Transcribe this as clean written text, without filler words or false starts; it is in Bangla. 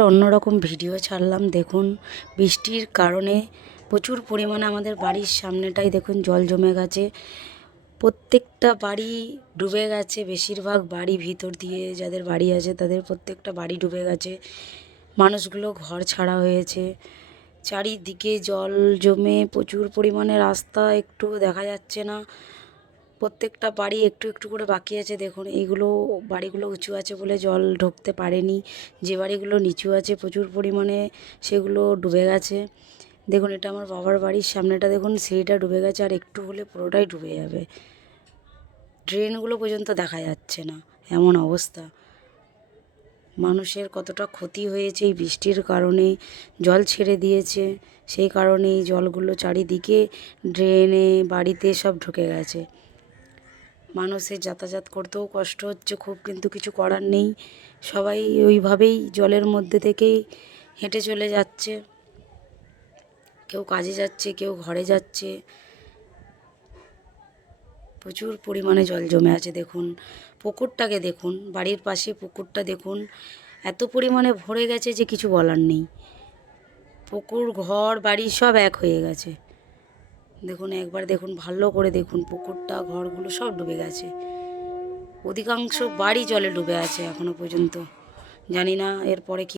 একটা অন্যরকম ভিডিও ছাড়লাম। দেখুন বৃষ্টির কারণে প্রচুর পরিমাণে আমাদের বাড়ির সামনেটাই দেখুন জল জমে গেছে। প্রত্যেকটা বাড়ি ডুবে গেছে, বেশিরভাগ বাড়ি ভিতর দিয়ে যাদের বাড়ি আছে তাদের প্রত্যেকটা বাড়ি ডুবে গেছে। মানুষগুলো ঘর ছাড়া হয়েছে, চারিদিকে জল জমে প্রচুর পরিমাণে, রাস্তা একটু দেখা যাচ্ছে না। প্রত্যেকটা বাড়ি একটু একটু করে বাকি আছে। দেখুন এইগুলো বাড়িগুলো উঁচু আছে বলে জল ঢুকতে পারেনি, যে বাড়িগুলো নিচু আছে প্রচুর পরিমাণে সেগুলো ডুবে গেছে। দেখুন এটা আমার বাবার বাড়ির সামনেটা, দেখুন সিঁড়িটা ডুবে গেছে, আর একটু হলে পুরোটাই ডুবে যাবে। ড্রেনগুলো পর্যন্ত দেখা যাচ্ছে না, এমন অবস্থা। মানুষের কতটা ক্ষতি হয়েছে এই বৃষ্টির কারণে। জল ছেড়ে দিয়েছে, সেই কারণে এই জলগুলো চারিদিকে ড্রেনে বাড়িতে সব ঢুকে গেছে। মানুষের যাতায়াত করতেও কষ্ট হচ্ছে খুব, কিন্তু কিছু করার নেই। সবাই ওইভাবেই জলের মধ্যে থেকেই হেঁটে চলে যাচ্ছে, কেউ কাজে যাচ্ছে, কেউ ঘরে যাচ্ছে। প্রচুর পরিমাণে জল জমে আছে। দেখুন পুকুরটাকে দেখুন, বাড়ির পাশে পুকুরটা দেখুন, এত পরিমাণে ভরে গেছে যে কিছু বলার নেই। পুকুর, ঘর, বাড়ি সব এক হয়ে গেছে। দেখুন একবার দেখুন, ভালো করে দেখুন, পুকুরটা, ঘরগুলো সব ডুবে গেছে। অধিকাংশ বাড়ি জলে ডুবে আছে এখনো পর্যন্ত। জানি না এরপরে কি